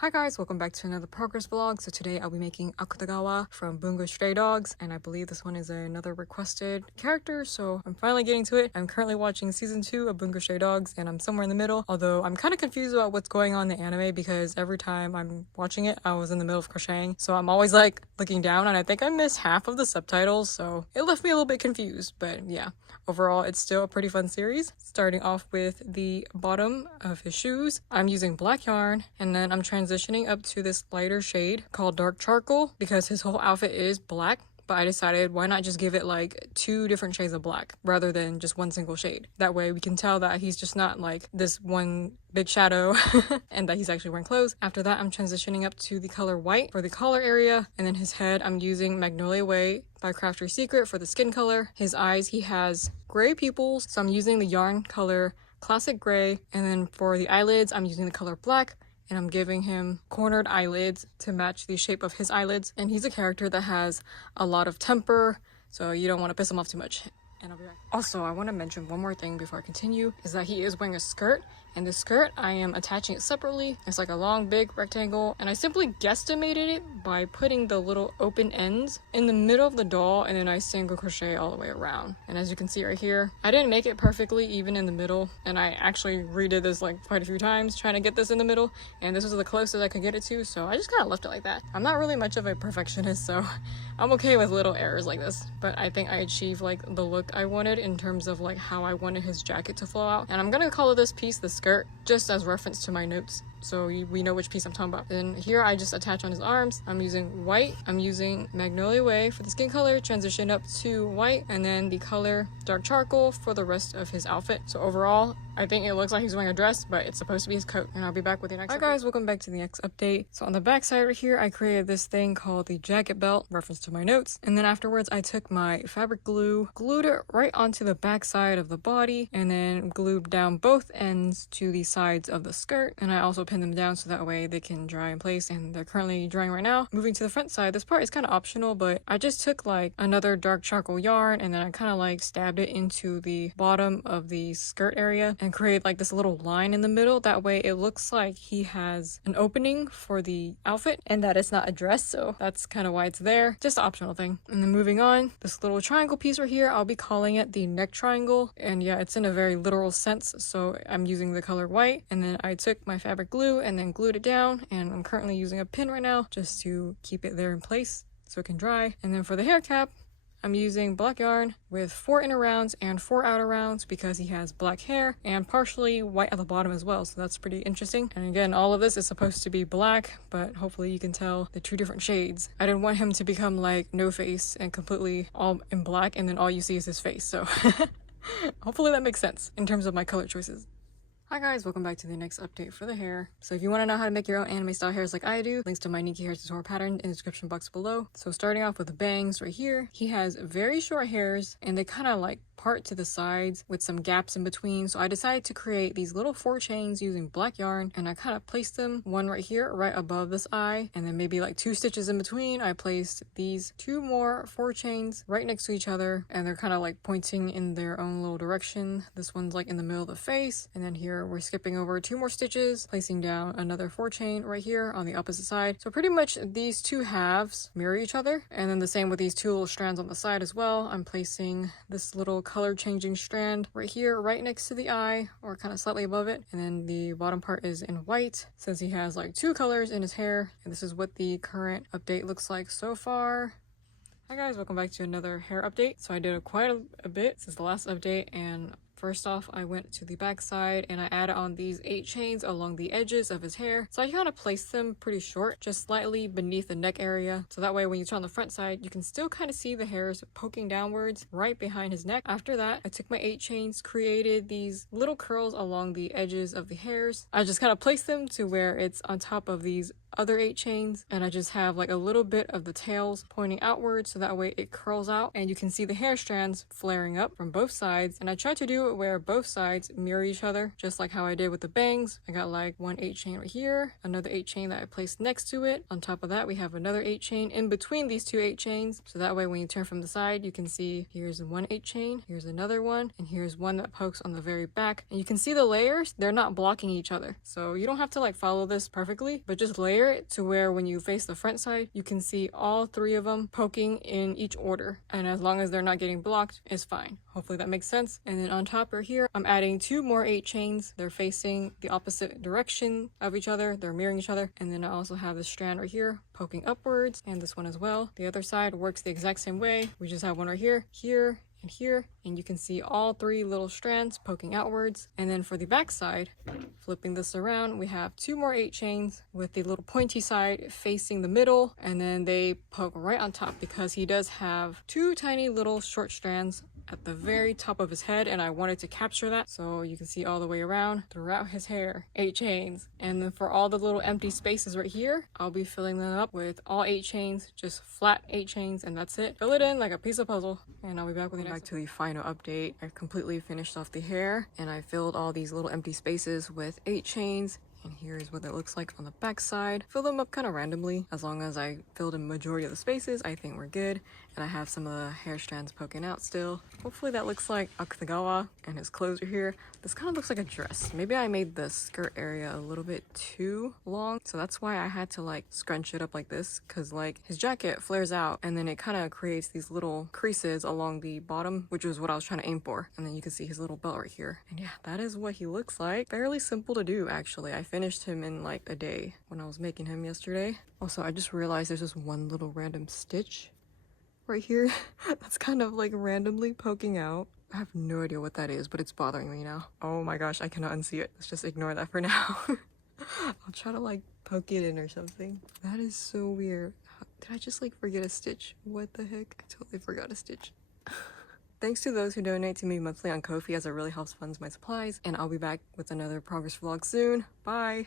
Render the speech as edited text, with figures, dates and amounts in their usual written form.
Hi guys, welcome back to another progress vlog. So today I'll be making Akutagawa from Bungo Stray Dogs, and I believe this one is another requested character, so I'm finally getting to it. I'm currently watching season 2 of Bungo Stray Dogs, and I'm somewhere in the middle, although I'm kind of confused about what's going on in the anime because every time I'm watching it, I was in the middle of crocheting, so I'm always like looking down, and I think I missed half of the subtitles, so it left me a little bit confused. But yeah, overall it's still a pretty fun series. Starting off with the bottom of his shoes, I'm using black yarn, and then I'm transitioning up to this lighter shade called dark charcoal because his whole outfit is black, but I decided why not just give it like 2 different shades of black rather than just one single shade. That way we can tell that he's just not like this one big shadow and that he's actually wearing clothes. After that, I'm transitioning up to the color white for the collar area, and then his head I'm using Magnolia Way by Crafter's Secret for the skin color. His eyes, he has gray pupils, so I'm using the yarn color classic gray, and then for the eyelids I'm using the color black, and I'm giving him cornered eyelids to match the shape of his eyelids. And he's a character that has a lot of temper, so you don't want to piss him off too much. And I'll be back. Also, I want to mention one more thing before I continue, is that he is wearing a skirt, and the skirt I am attaching it separately. It's like a long big rectangle, and I simply guesstimated it by putting the little open ends in the middle of the doll, and then I single crochet all the way around. And as you can see right here, I didn't make it perfectly even in the middle, and I actually redid this like quite a few times trying to get this in the middle, and this was the closest I could get it to, so I just kind of left it like that. I'm not really much of a perfectionist, so I'm okay with little errors like this, but I think I achieved like the look I wanted in terms of like how I wanted his jacket to flow out. And I'm gonna color this piece the skirt just as reference to my notes, so we know which piece I'm talking about. And here I just attach on his arms. I'm using white. I'm using Magnolia Way for the skin color, transition up to white, and then the color dark charcoal for the rest of his outfit. So overall, I think it looks like he's wearing a dress, but it's supposed to be his coat. And I'll be back with the next update. Hi guys, welcome back to the next update. So on the back side right here, I created this thing called the jacket belt, reference to my notes. And then afterwards, I took my fabric glue, glued it right onto the back side of the body, and then glued down both ends to the sides of the skirt. And I also pinned them down so that way they can dry in place, and they're currently drying right now. Moving to the front side, this part is kind of optional, but I just took like another dark charcoal yarn, and then I kind of like stabbed it into the bottom of the skirt area and create like this little line in the middle. That way it looks like he has an opening for the outfit and that it's not a dress, so that's kind of why it's there. Just an optional thing. And then moving on, this little triangle piece right here, I'll be calling it the neck triangle, and yeah, it's in a very literal sense, so I'm using the color white, and then I took my fabric glue and then glued it down, and I'm currently using a pin right now just to keep it there in place so it can dry. And then for the hair cap, I'm using black yarn with 4 inner rounds and 4 outer rounds because he has black hair and partially white at the bottom as well, so that's pretty interesting. And again, all of this is supposed to be black, but hopefully you can tell the 2 different shades. I didn't want him to become like no face and completely all in black and then all you see is his face, so hopefully that makes sense in terms of my color choices. Hi guys, welcome back to the next update for the hair. So if you want to know how to make your own anime style hairs like I do, links to my Nikki hair tutorial pattern in the description box below. So starting off with the bangs right here, he has very short hairs and they kind of like part to the sides with some gaps in between. So I decided to create these little 4 chains using black yarn, and I kind of placed them one right here right above this eye, and then maybe like 2 stitches in between I placed these 2 more 4 chains right next to each other, and they're kind of like pointing in their own little direction. This one's like in the middle of the face, and then here we're skipping over 2 more stitches, placing down another 4 chain right here on the opposite side. So pretty much these 2 halves mirror each other, and then the same with these 2 little strands on the side as well. I'm placing this little color changing strand right here right next to the eye, or kind of slightly above it, and then the bottom part is in white since he has like 2 colors in his hair. And this is what the current update looks like so far. Hi guys, welcome back to another hair update. So I did quite a bit since the last update, and first off, I went to the back side and I added on these 8 chains along the edges of his hair. So I kind of placed them pretty short, just slightly beneath the neck area. So that way when you turn on the front side, you can still kind of see the hairs poking downwards right behind his neck. After that, I took my 8 chains, created these little curls along the edges of the hairs. I just kind of placed them to where it's on top of these other 8 chains, and I just have like a little bit of the tails pointing outward so that way it curls out and you can see the hair strands flaring up from both sides. And I tried to do do it where both sides mirror each other, just like how I did with the bangs. I got like one 8 chain right here, another 8 chain that I placed next to it. On top of that, we have another 8 chain in between these two 8 chains. So that way when you turn from the side, you can see here's one 8 chain, here's another one, and here's one that pokes on the very back. And you can see the layers, they're not blocking each other. So you don't have to like follow this perfectly, but just layer it to where when you face the front side, you can see all 3 of them poking in each order. And as long as they're not getting blocked, it's fine. Hopefully that makes sense. And then on top right here, I'm adding 2 more 8 chains. They're facing the opposite direction of each other. They're mirroring each other. And then I also have this strand right here poking upwards, and this one as well. The other side works the exact same way. We just have one right here, here, and here, and you can see all 3 little strands poking outwards. And then for the back side, flipping this around, we have 2 more 8 chains with the little pointy side facing the middle, and then they poke right on top because he does have 2 tiny little short strands at the very top of his head, and I wanted to capture that so you can see all the way around throughout his hair. 8 chains. And then for all the little empty spaces right here, I'll be filling them up with all 8 chains, just flat 8 chains, and that's it. Fill it in like a piece of puzzle, and I'll be back with you. Back to the final update. I completely finished off the hair, and I filled all these little empty spaces with 8 chains. And here's what it looks like on the back side. Fill them up kind of randomly. As long as I filled in the majority of the spaces, I think we're good. And I have some of the hair strands poking out still. Hopefully that looks like Akutagawa, and his clothes are here. This kind of looks like a dress. Maybe I made the skirt area a little bit too long, so that's why I had to like scrunch it up like this, because like his jacket flares out and then it kind of creates these little creases along the bottom, which was what I was trying to aim for. And then you can see his little belt right here. And yeah, that is what he looks like. Fairly simple to do, actually. I finished him in like a day when I was making him yesterday. Also, I just realized there's just one little random stitch right here that's kind of like randomly poking out. I have no idea what that is, but it's bothering me now. Oh my gosh, I cannot unsee it. Let's just ignore that for now. I'll try to like poke it in or something. That is so weird. Did I just like forget a stitch? What the heck? I totally forgot a stitch. Thanks to those who donate to me monthly on Ko-fi, as it really helps fund my supplies, and I'll be back with another progress vlog soon. Bye!